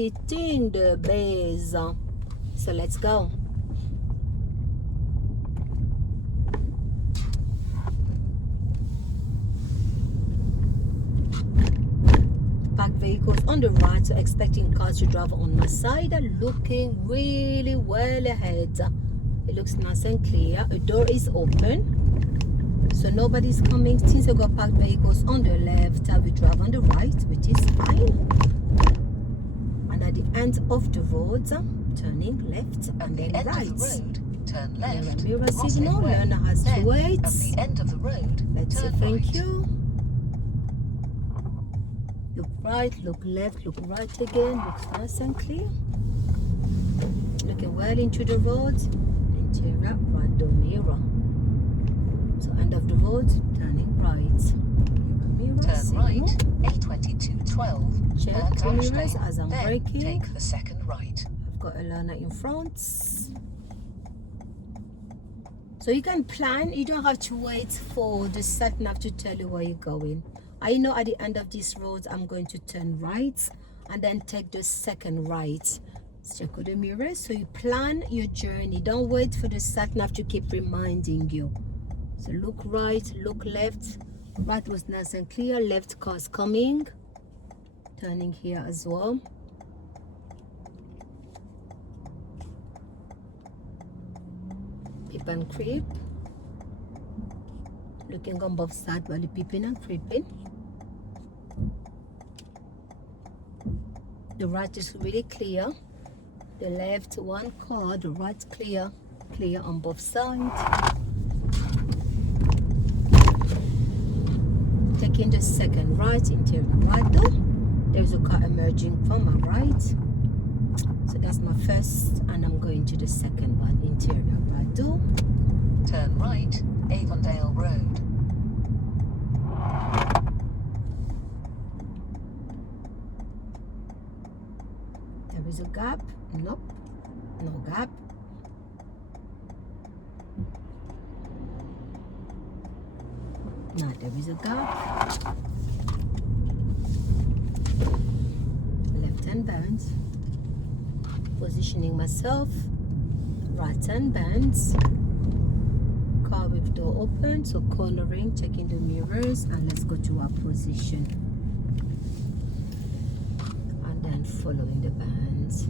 visiting the base. So let's go. Parked vehicles on the right, so expecting cars to drive on my side. Looking really well ahead. It looks nice and clear. A door is open, so nobody's coming. Since I got parked vehicles on the left, I will drive on the right, which is fine. And at the end of the road, turning left and then right. Turn left. Mirror signal. Learner has to wait. At the end of the road, Let's say turn thank right. you. Look right, look left, look right again. Looks nice and clear. Looking well into the road. Interior, right door mirror. So end of the road, turning right. Mirror, Turn signal. right, A2212. Check and the mirrors lane. as I'm Then braking. take the second right. I've got a learner in front. So you can plan, you don't have to wait for the sat nav to tell you where you're going. I know at the end of this road I'm going to turn right and then take the second right. Check with the mirrors. So you plan your journey. Don't wait for the sat nav to keep reminding you. So look right, look left. Right was nice and clear. Left car's coming. Turning here as well. Peep and creep. Looking on both sides while peeping and creeping. The right is really clear. The left one car, the right clear. Clear on both sides. Taking the second right, interior right door. There's a car emerging from my right. So that's my first, and I'm going to the second one, interior right door. Turn right, Avondale Road. There is a gap. Nope. No gap. Now there is a gap. Left hand bend. Positioning myself. Right hand bends. Car with door open. So cornering, checking the mirrors, and let's go to our position. And then following the bands.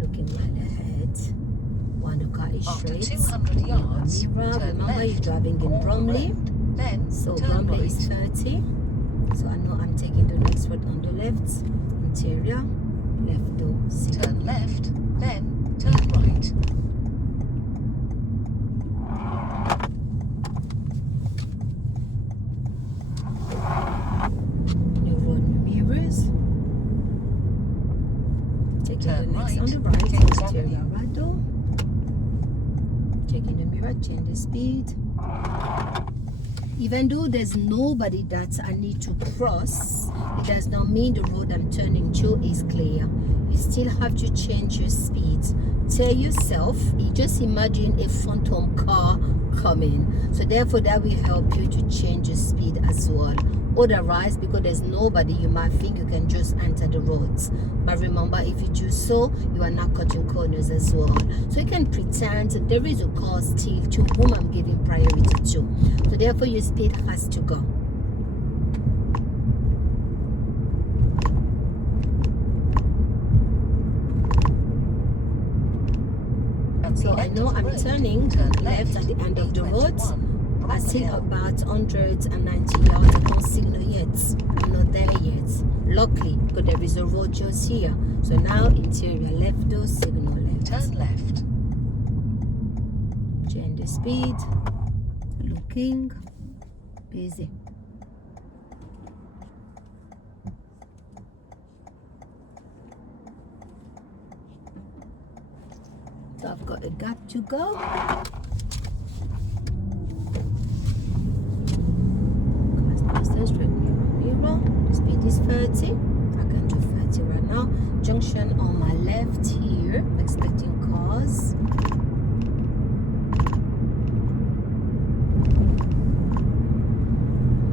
Looking right ahead. When the car is After straight. 200 yards, Mirror. turn Remember, you're left driving in on the Bromley. road. Then So turn Bromley right. is 30. So I know I'm taking the next road on the left. Interior, left door, signal. Turn left, then turn right. New road, new mirrors. Taking Turn the next right, on the right. Kings Interior, Avenue. right door. Checking the mirror, change the speed. Even though there's nobody that I need to cross, it does not mean the road I'm turning to is clear. You still have to change your speed. Tell yourself, you just imagine a phantom car coming. So therefore that will help you to change your speed as well. Otherwise, because there's nobody, you might think you can just enter the roads. But remember, if you do so, you are not cutting corners as well. So you can pretend there is a car still to whom I'm giving priority to. So therefore your speed has to go. So I know I'm turning left at the end of the road. I still about 190 yards. I don't signal yet. I'm not there yet. Luckily, because there is a road just here. So now interior left door, signal left. Turn left. Change the speed. Looking. Busy. So I've got a gap to go. Straight mirror. The speed is 30. I can do 30 right now. Junction on my left here. Expecting cars.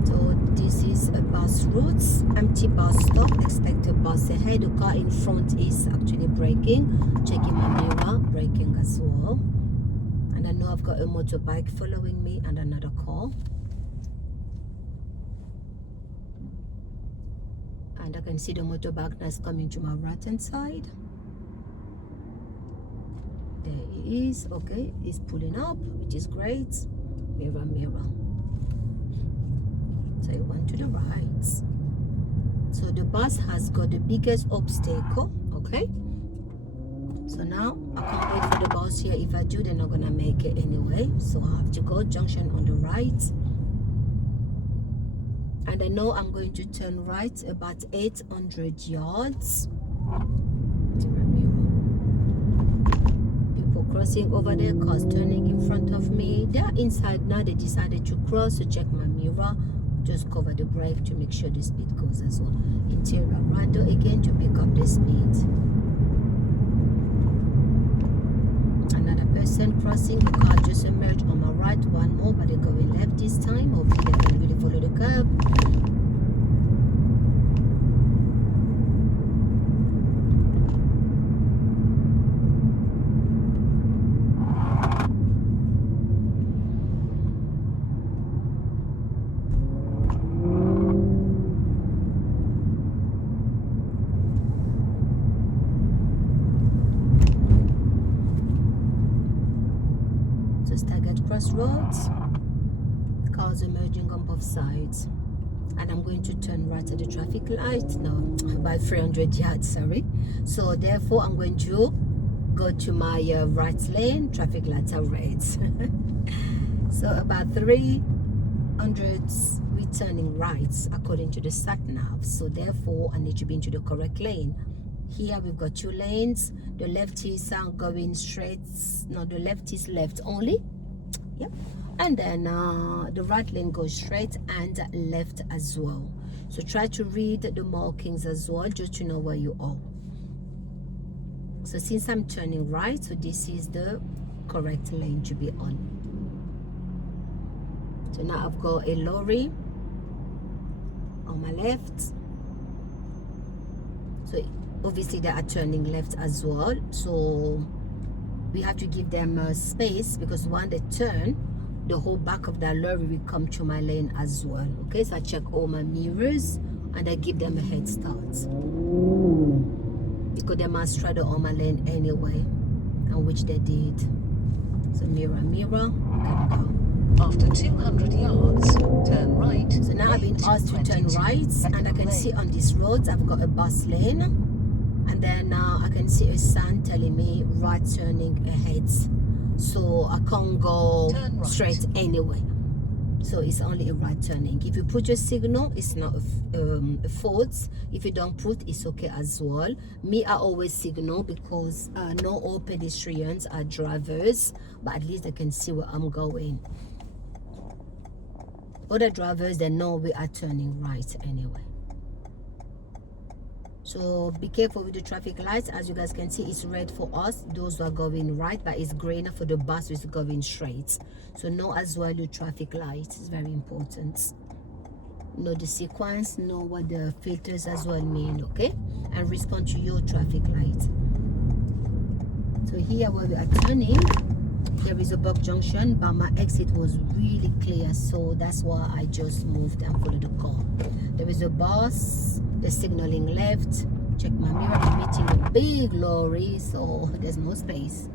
So this is a bus crossroads, empty bus stop, expect a bus ahead. The car in front is actually braking, checking my mirror, braking as well. And I know I've got a motorbike following me and another car. And I can see the motorbike that's coming to my right hand side. There it is. Okay, it's pulling up, which is great. Mirror, mirror. So you want to the right. So the bus has got the biggest obstacle. Okay. So now I can't wait for the bus here. If I do, they're not gonna make it anyway. So I have to go junction on the right. And I know I'm going to turn right about 800 yards. People crossing over there, cars turning in front of me. They're inside now. They decided to cross, to check my mirror. Just cover the brake to make sure the speed goes as well. Interior rando again to pick up the speed. Another person crossing. The car just emerged on my right. One more, but they're going left this time. Hopefully they can really follow the curb. Crossroads, cars emerging on both sides, and I'm going to turn right at the traffic light now by 300 yards, sorry. So therefore I'm going to go to my right lane. Traffic lights are red. So about 300 returning rights according to the sat nav. So therefore I need to be into the correct lane. Here we've got two lanes. The lefties are going straight. No, the left is left only. Yep. And then the right lane goes straight and left as well. So try to read the markings as well, just to know where you are. So since I'm turning right, so this is the correct lane to be on. So now I've got a lorry on my left. So obviously they are turning left as well. So we have to give them space, because when they turn, the whole back of that lorry will come to my lane as well. Okay, so I check all my mirrors and I give them a head start, because they must try to on my lane anyway, and which they did. So mirror, mirror, okay, go. After 200 yards, turn right. So now I've been asked to turn right, and I can see on this road I've got a bus lane. And then I can see a sign telling me right turning ahead. So I can't go right straight anyway. So it's only a right turning. If you put your signal, it's not a fault. If you don't put, it's okay as well. Me, I always signal, because not all pedestrians are drivers, but at least they can see where I'm going. Other drivers, they know we are turning right anyway. So be careful with the traffic lights. As you guys can see, it's red for us, those who are going right, but it's green for the bus who is going straight. So know as well your traffic lights. It's very important. Know the sequence, know what the filters as well mean, okay? And respond to your traffic light. So here where we are turning, there is a bug junction, but my exit was really clear, so that's why I just moved and followed the car. There is a bus, they're signaling left. Check my mirror, I'm meeting a big lorry, so there's no space.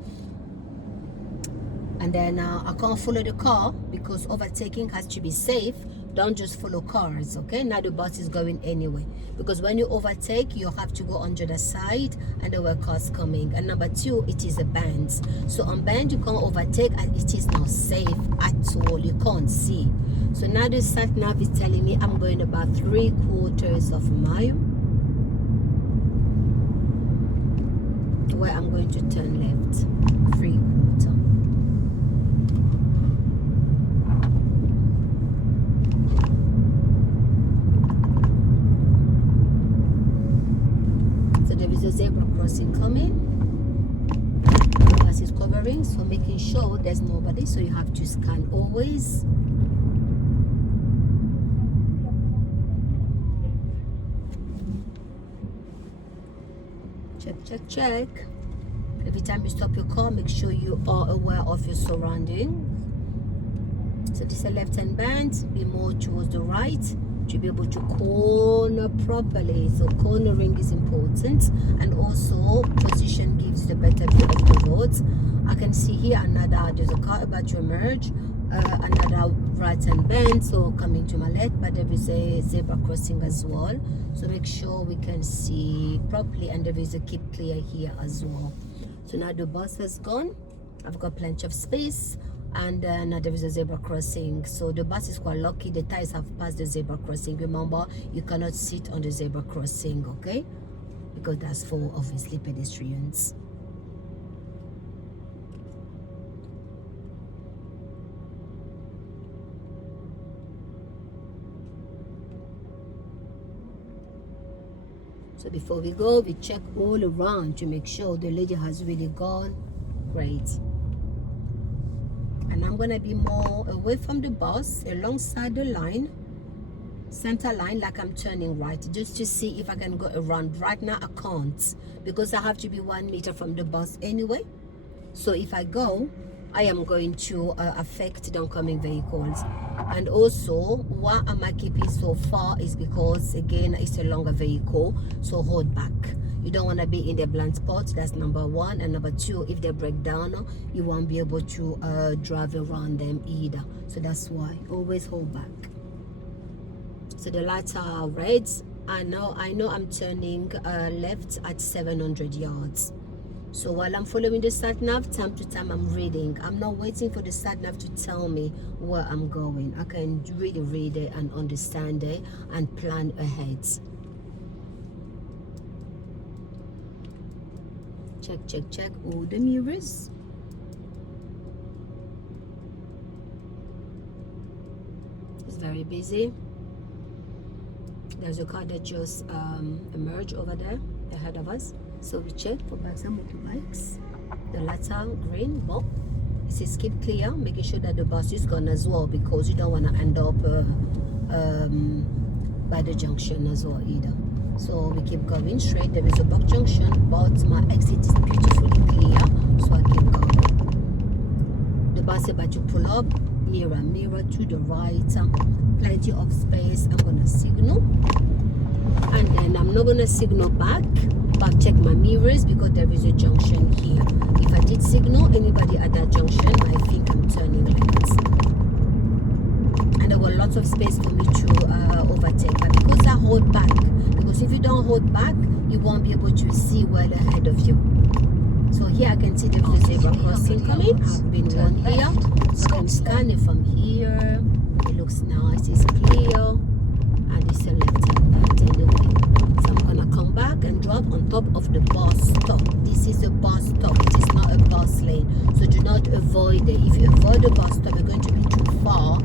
And then I can't follow the car, because overtaking has to be safe. Don't just follow cars, okay? Now the bus is going anyway, because when you overtake, you have to go on the side, and there were cars coming. And number two, it is a bend. So on bend, you can't overtake, and it is not safe at all. You can't see. So now the sat nav is telling me I'm going about 3/4 of a mile, where I'm going to turn left. 3/4. There is a zebra crossing coming. The bus is covering, so making sure there's nobody, so you have to scan always. Check. Every time you stop your car, make sure you are aware of your surroundings. So this is a left-hand bend, be more towards the right to be able to corner properly. So cornering is important, and also position gives the better view of the roads. I can see here there's a car about to emerge, another right-hand bend, so coming to my left, but there is a zebra crossing as well. So make sure we can see properly, and there is a keep clear here as well. So now the bus has gone, I've got plenty of space, and now there is a zebra crossing. So the bus is quite lucky, the tires have passed the zebra crossing. Remember, you cannot sit on the zebra crossing, okay, because that's for obviously pedestrians. So before we go, we check all around to make sure the lady has really gone. Great. And I'm gonna be more away from the bus, alongside the line, center line, like I'm turning right, just to see if I can go around. Right now I can't, because I have to be 1 meter from the bus anyway. So if I go, I am going to affect the oncoming vehicles. And also, why am I keeping so far is because, again, it's a longer vehicle, so hold back. You don't want to be in the blind spot, that's number one. And number two, if they break down, you won't be able to drive around them either. So that's why, always hold back. So the lights are red. I know I'm turning left at 700 yards. So while I'm following the sat-nav, time to time I'm reading. I'm not waiting for the sat-nav to tell me where I'm going. I can really read it and understand it and plan ahead. Check all the mirrors. It's very busy. There's a car that just emerged over there ahead of us. So we check for bikes and motorbikes. The lights are green, but it says keep clear, making sure that the bus is gone as well, because you don't want to end up by the junction as well either. So we keep going straight. There is a box junction, but my exit is beautifully clear, so I keep going. The bus is about to pull up. Mirror to the right. Plenty of space. I'm gonna signal, and then I'm not gonna signal back, but check my mirrors because there is a junction here. If I did signal anybody at that junction, I think I'm turning left. And there was lots of space for me to overtake, but because I hold back, because if you don't hold back, you won't be able to see well ahead of you. So here I can see the zebra crossing coming. I've been one here, so I'm scanning from here. It looks nice, it's clear, and it's a left-hand anyway. So I'm gonna come back and drop on top of the bus stop. This is a bus stop, it is not a bus lane, so do not avoid it. If you avoid the bus stop, you're going to be too far.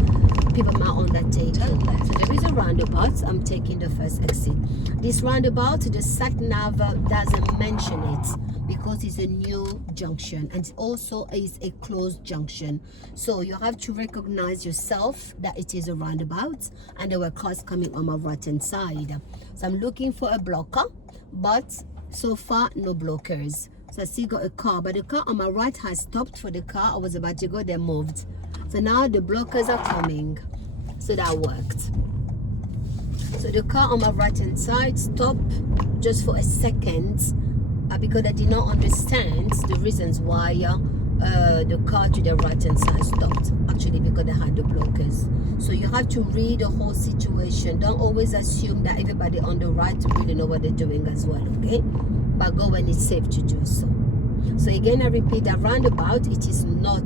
People might undertake. So there is a roundabout. I'm taking the first exit. This roundabout, the sat-nav doesn't mention it because it's a new junction, and it also is a closed junction. So you have to recognize yourself that it is a roundabout, and there were cars coming on my right hand side. So I'm looking for a blocker, but so far no blockers. So I still got a car, but the car on my right has stopped for the car I was about to go, they moved. So now the blockers are coming. So that worked. So the car on my right hand side stopped just for a second because I did not understand the reasons why the car to the right hand side stopped. Actually, because they had the blockers. So you have to read the whole situation. Don't always assume that everybody on the right really know what they're doing as well, okay? But go when it's safe to do so. So again, I repeat, that roundabout, it is not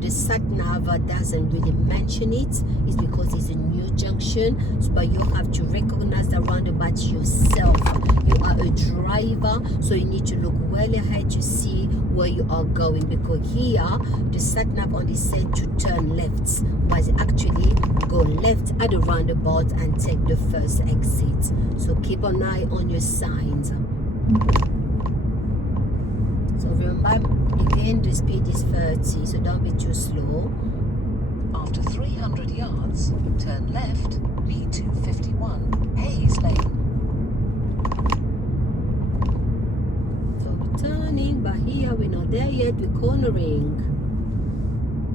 the sat-nav doesn't really mention it. It's because it's a new junction, so, but you have to recognize the roundabout yourself. You are a driver, so you need to look well ahead to see where you are going, because here the sat-nav only said to turn left, but actually go left at the roundabout and take the first exit. So keep an eye on your signs. So remember, again, the speed is 30, so don't be too slow. After 300 yards, turn left, B251, Hayes Lane. turning, but here we're not there yet. We're cornering.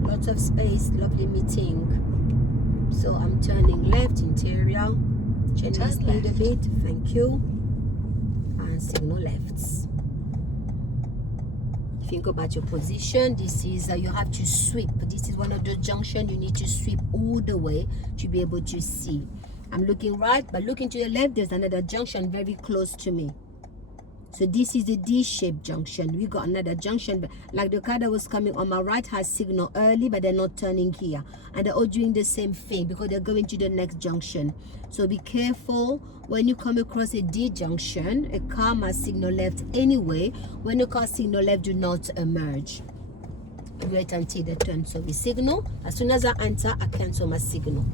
Lots of space, lovely meeting. So I'm turning left, interior, changing Turn speed a left. bit, thank you, and signal lefts. Think about your position. This is you have to sweep. This is one of those junctions you need to sweep all the way to be able to see. I'm looking right, but looking to the left, there's another junction very close to me. So this is a D-shaped junction. We got another junction, like the car that was coming on my right has signal early, but they're not turning here, and they're all doing the same thing because they're going to the next junction. So be careful when you come across a D junction. A car must signal left anyway. When the car signal left, do not emerge. Wait until they turn. So we signal. As soon as I enter, I cancel my signal.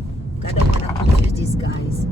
I don't want to confuse these guys.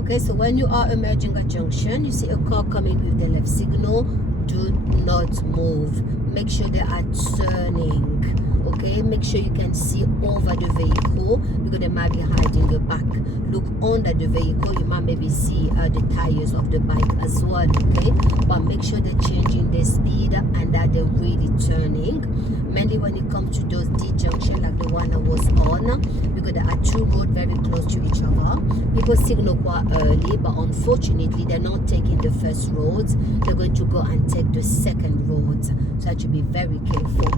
Okay, so when you are emerging a junction, you see a car coming with the left signal, do not move. Make sure they are turning. Okay, make sure you can see over the vehicle because they might be hiding the back. Look under the vehicle, you might maybe see the tires of the bike as well. Okay, but make sure they're changing their speed and that they're really turning. Mainly when it comes to those D-junction like the one I was on, because there are two roads very close to each other. People signal quite early, but unfortunately they're not taking the first roads. They're going to go and take the second roads. So I have to be very careful.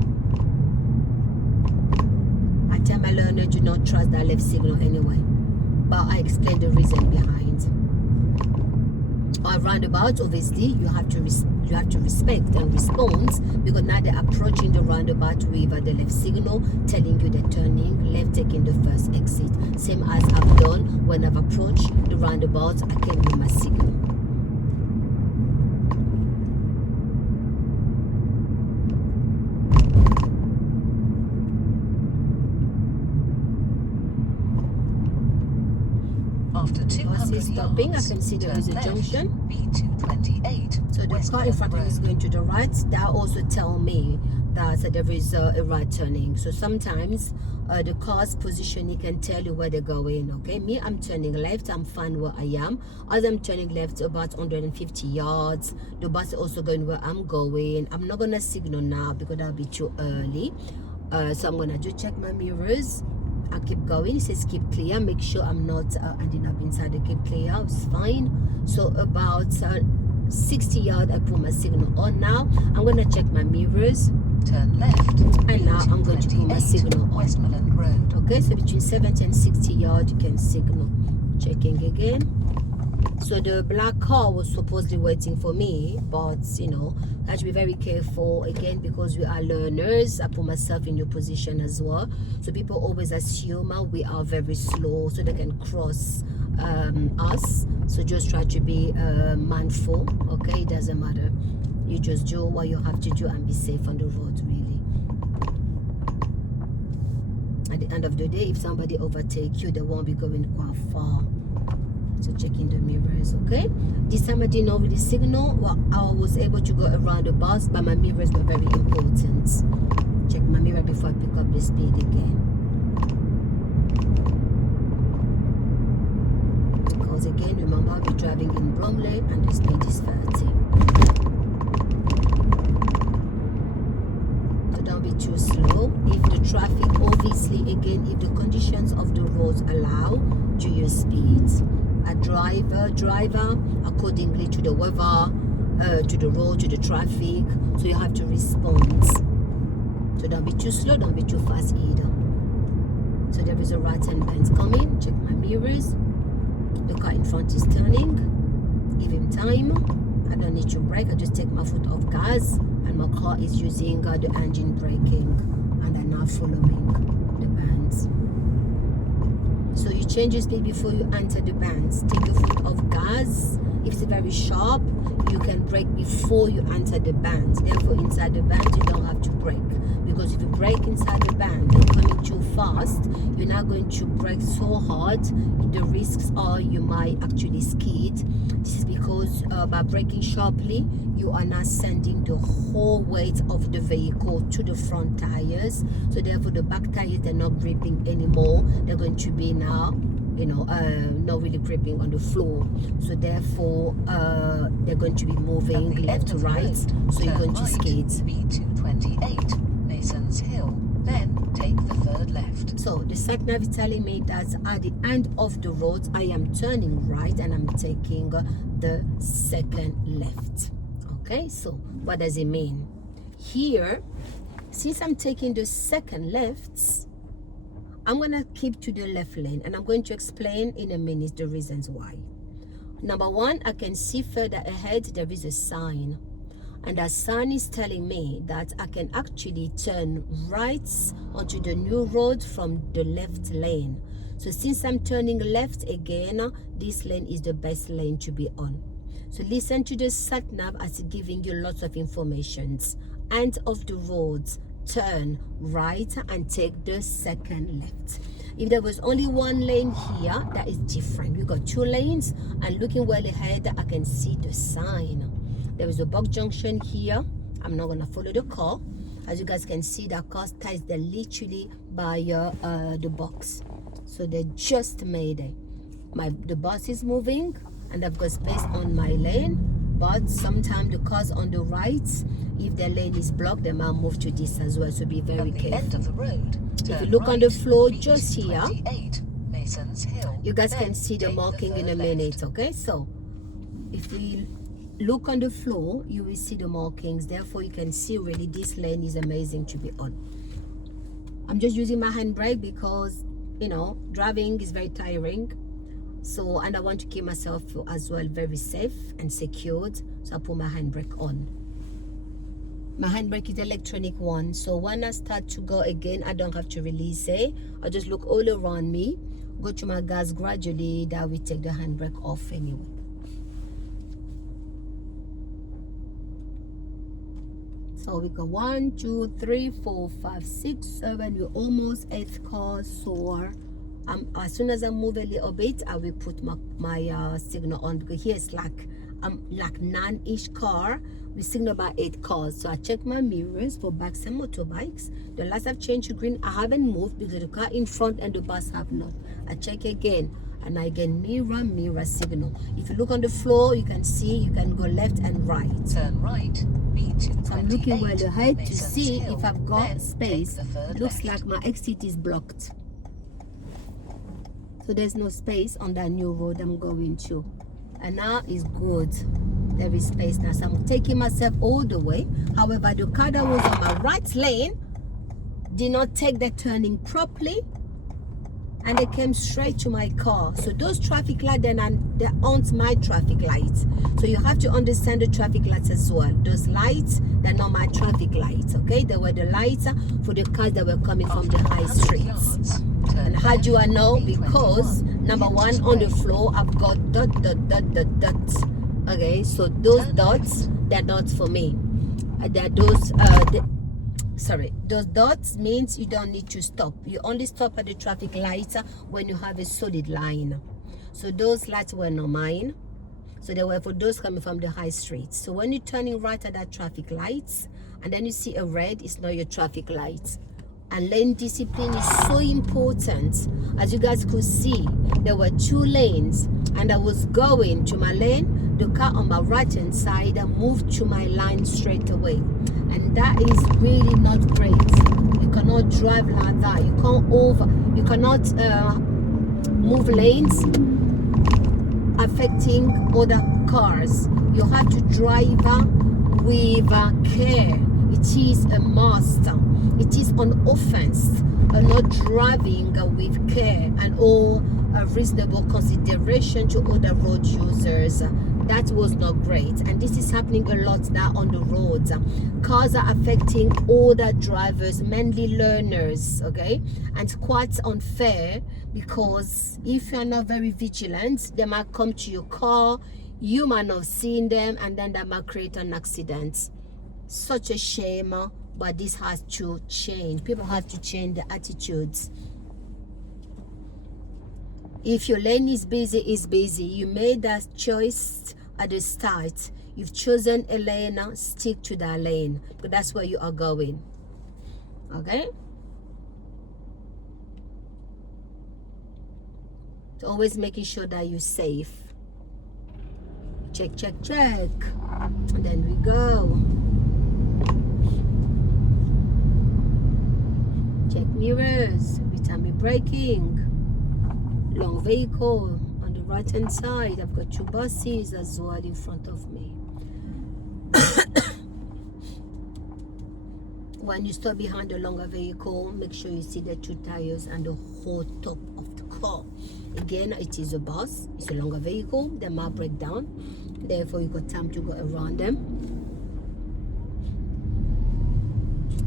I tell my learner, do not trust that left signal anyway, but I explain the reason behind. Or roundabout, obviously you have to respect and respond, because now they're approaching the roundabout with the left signal telling you they're turning left, taking the first exit. Same as I've done when I've approached the roundabout, I came with my signal. After 200 stopping, yards, I can see there turn is a left, junction. B228. So the car in front of me is going to the right. That also tell me that there is a right turning. So sometimes the car's position, it can tell you where they're going. Okay, me, I'm turning left. I'm fine where I am. As I'm turning left about 150 yards, the bus is also going where I'm going. I'm not gonna signal now because that'll be too early. So I'm gonna just check my mirrors. I keep going. It says keep clear. Make sure I'm not ending up inside the keep clear. It's fine. So about 60 yards, I put my signal on now. I'm going to check my mirrors. Turn left. And now I'm going to put my signal on. Westmoreland Road. Okay, so between 70 and 60 yards, you can signal. Checking again. So the black car was supposedly waiting for me, but you know, I have to be very careful again because we are learners. I put myself in your position as well. So people always assume we are very slow so they can cross us. So just try to be mindful. Okay, it doesn't matter. You just do what you have to do and be safe on the road, really. At the end of the day, if somebody overtake you, they won't be going quite far. So checking the mirrors. Okay, this time I didn't know with the signal. Well, I was able to go around the bus, but my mirrors were very important. Check my mirror before I pick up the speed again, because again, remember, I'll be driving in Bromley and the speed is 30. So don't be too slow. If the traffic, obviously, again, if the conditions of the roads allow, to your speed. A driver accordingly to the weather, to the road, to the traffic. So you have to respond. So don't be too slow, don't be too fast either. So there is a right hand bend coming. Check my mirrors. The car in front is turning. Give him time. I don't need to brake. I just take my foot off gas, and my car is using the engine braking, and I'm now following the bands. So you change your speed before you enter the bands. Take your foot off gas. If it's very sharp, you can brake before you enter the band. Therefore, inside the band, you don't have to brake. Because if you brake inside the band and coming too fast, you're not going to brake so hard. The risks are you might actually skid. This is because by braking sharply, you are not sending the whole weight of the vehicle to the front tires. So therefore, the back tires, they're not gripping anymore. They're going to be now not really gripping on the floor. So therefore, they're going to be moving left to right. So you're going to skate. B228, Mason's Hill. Then take the third left. So the sat nav is telling me that at the end of the road, I am turning right and I'm taking the second left. Okay, so what does it mean? Here, since I'm taking the second left, I'm going to keep to the left lane, and I'm going to explain in a minute the reasons why. Number one, I can see further ahead there is a sign, and that sign is telling me that I can actually turn right onto the new road from the left lane. So since I'm turning left again, this lane is the best lane to be on. So listen to the sat nav as it's giving you lots of informations. End of the roads, turn right and take the second left. If there was only one lane here, that is different. We got two lanes, and looking well ahead, I can see the sign. There is a box junction here. I'm not gonna follow the car. As you guys can see, that car ties there literally by the box. So they just made it. The bus is moving, and I've got space on my lane. But sometimes the cars on the right, if their lane is blocked, they might move to this as well. So be very careful. End of the road, If you look on the floor just here, Mason's Hill. you guys can see the marking in a minute. Okay, so if we look on the floor, you will see the markings. Therefore, you can see really this lane is amazing to be on. I'm just using my handbrake because driving is very tiring. So, and I want to keep myself as well very safe and secured. So I put my handbrake on. My handbrake is electronic one. So when I start to go again, I don't have to release it. I just look all around me, go to my gas gradually. That will take the handbrake off anyway. So we got 1, 2, 3, 4, 5, 6, 7. We're almost 8 cars. So as soon as I move a little bit, I will put my signal on, because here it's like 9-ish car. We signal about 8 cars. So I check my mirrors for bikes and motorbikes. The lights have changed to green. I haven't moved because the car in front and the bus have not. I check again, and I get mirror signal. If you look on the floor, you can see you can go left and right. Turn right, B228. So I'm looking well ahead to Mason's see Hill. if I've got Then space. take the third It looks left. like my exit is blocked. So there's no space on that new road I'm going to. And now it's good. There is space now. So I'm taking myself all the way. However, the car that was on my right lane did not take the turning properly, and they came straight to my car. So those traffic lights, they aren't my traffic lights. So you have to understand the traffic lights as well. Those lights, they're not my traffic lights, okay? They were the lights for the cars that were coming from the high streets. And how do I know? Because number one, on the floor, I've got dot. Okay, so those dots, they're not for me. They're those those dots means you don't need to stop. You only stop at the traffic lights when you have a solid line. So those lights were not mine. So they were for those coming from the high streets. So when you're turning right at that traffic lights, and then you see a red, it's not your traffic lights. And lane discipline is so important. As you guys could see, there were 2 lanes, and I was going to my lane. The car on my right hand side moved to my line straight away, and that is really not great. You cannot drive like that. You cannot move lanes affecting other cars. You have to drive with care. It is a must. It is an offense not driving with care and all reasonable consideration to other road users. That was not great, and this is happening a lot now on the roads. Cars are affecting older drivers, mainly learners, okay? And quite unfair, because if you're not very vigilant, they might come to your car, you might not have seen them, and then that might create an accident. Such a shame, but this has to change. People have to change their attitudes. If your lane is busy, it's busy. You made that choice at the start. You've chosen a lane, now stick to that lane, because that's where you are going. Okay? So always making sure that you're safe. Check, check, check. And then we go. Check mirrors. Every time we're braking. Long vehicle on the right hand side. I've got 2 buses as well in front of me. When you stop behind a longer vehicle, make sure you see the 2 tires and the whole top of the car. Again, it is a bus, it's a longer vehicle, they might break down, therefore you got time to go around them.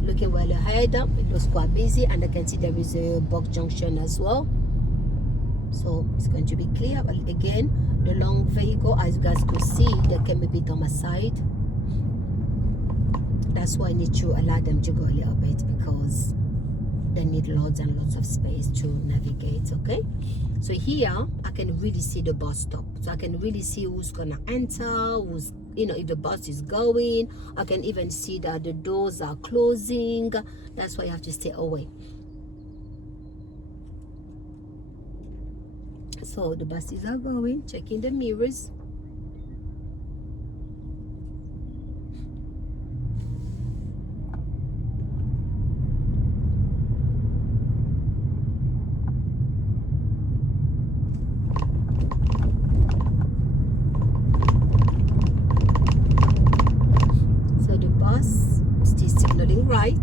Looking well ahead, it was quite busy, and I can see there is a D-junction as well, so it's going to be clear. But again, the long vehicle, as you guys could see, they can be a bit on my side. That's why I need to allow them to go a little bit, because they need lots and lots of space to navigate. Okay, so here I can really see the bus stop, so I can really see who's gonna enter, who's, you know, if the bus is going. I can even see that the doors are closing. That's why you have to stay away. So the buses are going, checking the mirrors. Still signaling right.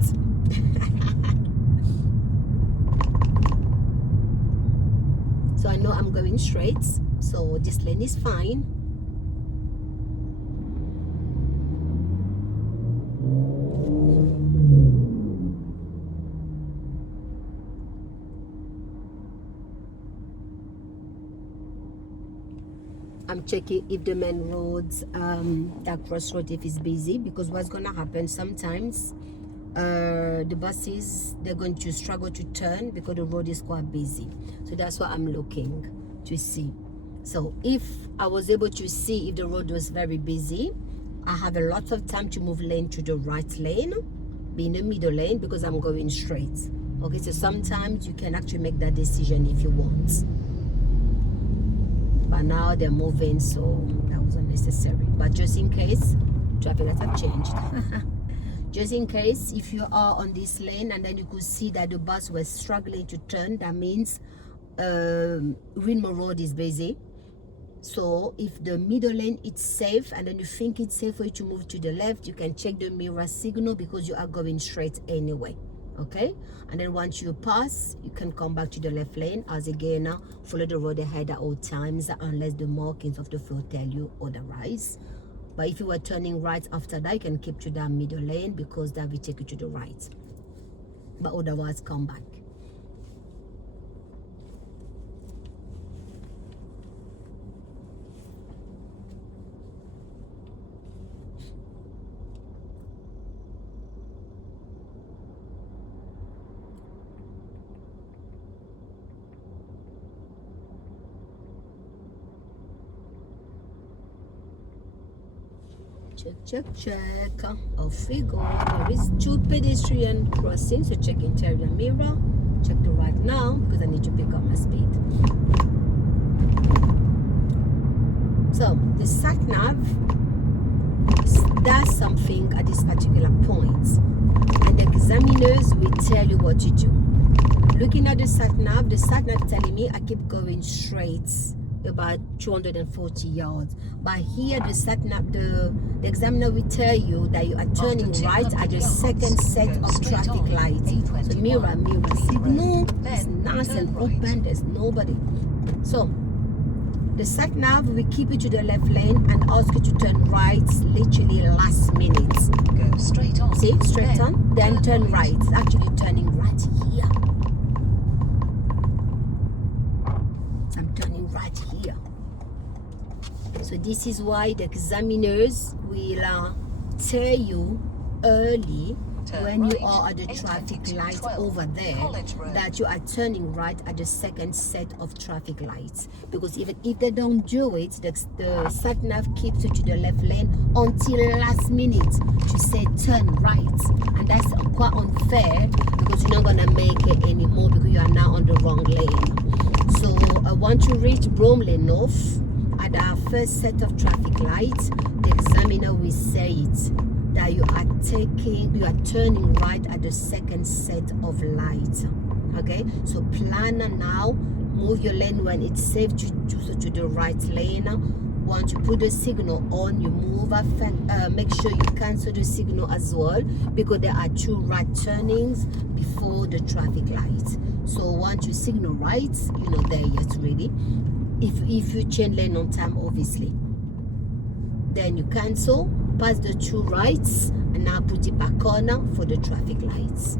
So I know I'm going straight, so this lane is fine. I'm checking if the main roads, that crossroad, if it's busy, because what's gonna happen sometimes, the buses, they're going to struggle to turn because the road is quite busy. So that's what I'm looking to see. So if I was able to see if the road was very busy, I have a lot of time to move lane to the right lane, be in the middle lane, because I'm going straight. Okay, so sometimes you can actually make that decision if you want. But now they're moving, so that was unnecessary. But just in case, traffic lights have changed. Just in case, if you are on this lane and then you could see that the bus was struggling to turn, that means Winmore Road is busy. So if the middle lane is safe and then you think it's safe for you to move to the left, you can check the mirror signal, because you are going straight anyway. Okay, and then once you pass, you can come back to the left lane, as again, follow the road ahead at all times, unless the markings of the floor tell you otherwise. But if you were turning right after that, you can keep to that middle lane, because that will take you to the right. But otherwise, come back. Check, check, check. Off we go. There is 2 pedestrian crossings, so check interior mirror. Check the right now, because I need to pick up my speed. So the sat nav does something at this particular point, and the examiners will tell you what to do. Looking at the sat nav telling me I keep going straight about 240 yards, but here the sat nav, the examiner will tell you that you are turning right at the second set of traffic lights. So mirror signal is nice and open, there's nobody. So the sat nav will keep you to the left lane and ask you to turn right literally last minute. Go straight on. See, straight on, then turn right. It's actually turning right here. I'm turning right here. So this is why the examiners will tell you early when you are at the traffic light over there that you are turning right at the second set of traffic lights, because even if they don't do it, the sat nav keeps you to the left lane until last minute to say turn right, and that's quite unfair, because you're not gonna make it anymore because you are now on the wrong lane. So once you reach Bromley North, at our first set of traffic lights, the examiner will say it that you are turning right at the second set of lights. Okay, so plan now, move your lane when it's safe to the right lane. Once you put the signal on, you move make sure you cancel the signal as well, because there are 2 right turnings before the traffic lights. So once you signal right, you're not there yet really. If you change lane on time, obviously, then you cancel, pass the 2 rights, and now put it back on for the traffic lights.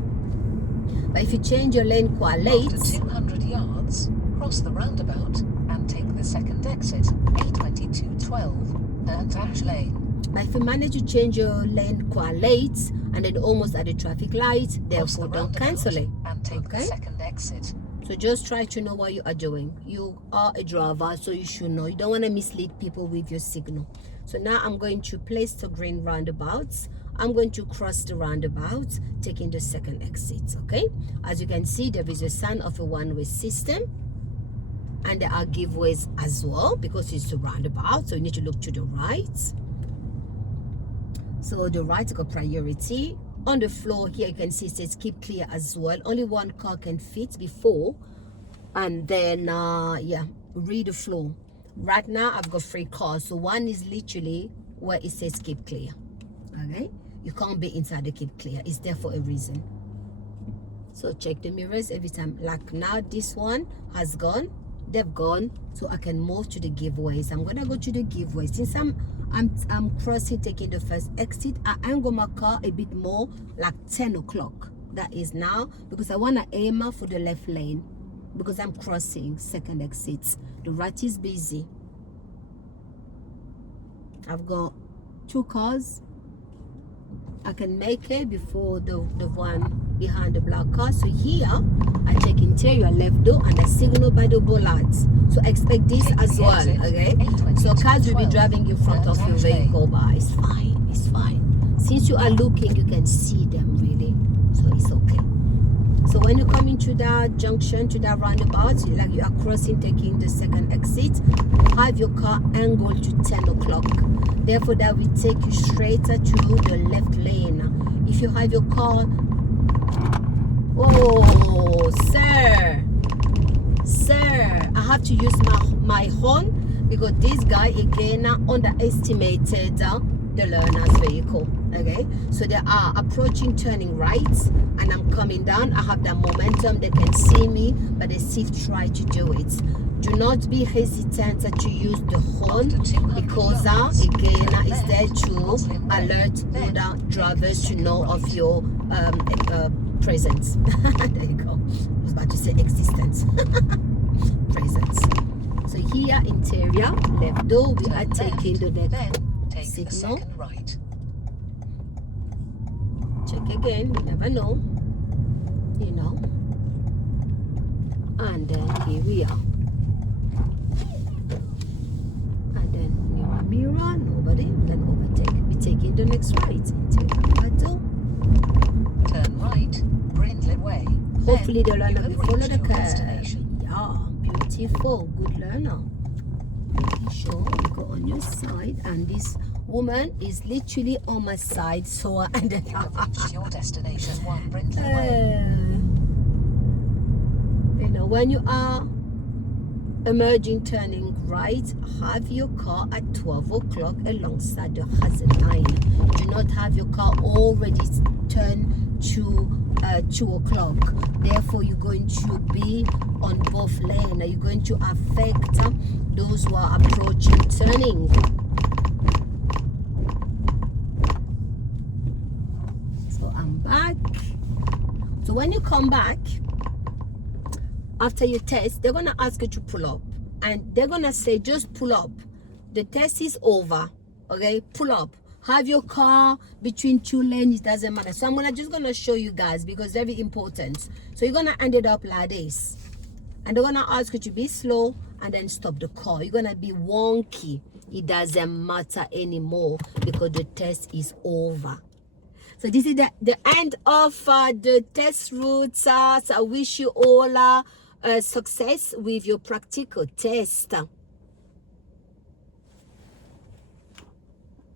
But if you change your lane quite late, after 200 yards, cross the roundabout and take the second exit, A2212, and Ash Lane. but if you manage to change your lane quite late and then almost at the traffic light, therefore don't cancel it. And take the second exit. So just try to know what you are doing. You are a driver, so you should know. You don't want to mislead people with your signal. So now I'm going to place the green roundabouts. I'm going to cross the roundabout, taking the second exit. Okay, as you can see, there is a sign of a one-way system, and there are giveaways as well because it's a roundabout, so you need to look to the right. So the right got priority. On the floor here you can see it says keep clear as well. Only 1 car can fit before, and then yeah, read the floor. Right now I've got 3 cars, so one is literally where it says keep clear. Okay, you can't be inside the keep clear, it's there for a reason. So check the mirrors every time. Like now this one has gone, they've gone, so I can move to the giveaways. I'm gonna go to the giveaways. Since I'm crossing, taking the first exit, I angle my car a bit more, like 10 o'clock. That is now, because I want to aim for the left lane, because I'm crossing second exit. The right is busy. I've got 2 cars. I can make it before the one behind the black car. So here I check interior left door and I signal by the bollards. So expect this as well. Okay, so cars will be driving in front of your vehicle, but it's fine, it's fine. Since you are looking, you can see them really, so it's okay. So when you come into that junction, to that roundabout, like you are crossing, taking the second exit, have your car angled to 10 o'clock. Therefore, that will take you straighter to the left lane. If you have your car, oh, sir, I have to use my horn because this guy again underestimated the learner's vehicle. Okay, so they are approaching, turning right, and I'm coming down. I have that momentum, they can see me, but they still try to do it. Do not be hesitant to use the horn, because again it's there to alert other drivers to know of your presence. There you go, I was about to say existence. Presence. So here, interior left door, we are taking the next signal. Right. Check again, you never know, you know. And then here we are. And then mirror, nobody, then overtake. We're taking the next right. Take number 2. Turn right, Brindley Way. Hopefully the learner will follow the curve. Yeah, beautiful, good learner. Make sure you go on your side, and this woman is literally on my side, so I ended up. Your destination 1 Brindley Way. You know, when you are emerging, turning right, have your car at 12 o'clock alongside the hazard line. Do not have your car already turned to 2 o'clock. Therefore, you're going to be on both lanes. You're going to affect those who are approaching, turning. So I'm back. So when you come back after your test, they're gonna ask you to pull up, and they're gonna say just pull up. The test is over. Okay, pull up. Have your car between 2 lanes, it doesn't matter. So I'm just gonna show you guys because it's very important. So you're gonna end it up like this, and they're gonna ask you to be slow and then stop the car. You're gonna be wonky. It doesn't matter anymore because the test is over. So this is the end of the test route. So I wish you all success with your practical test.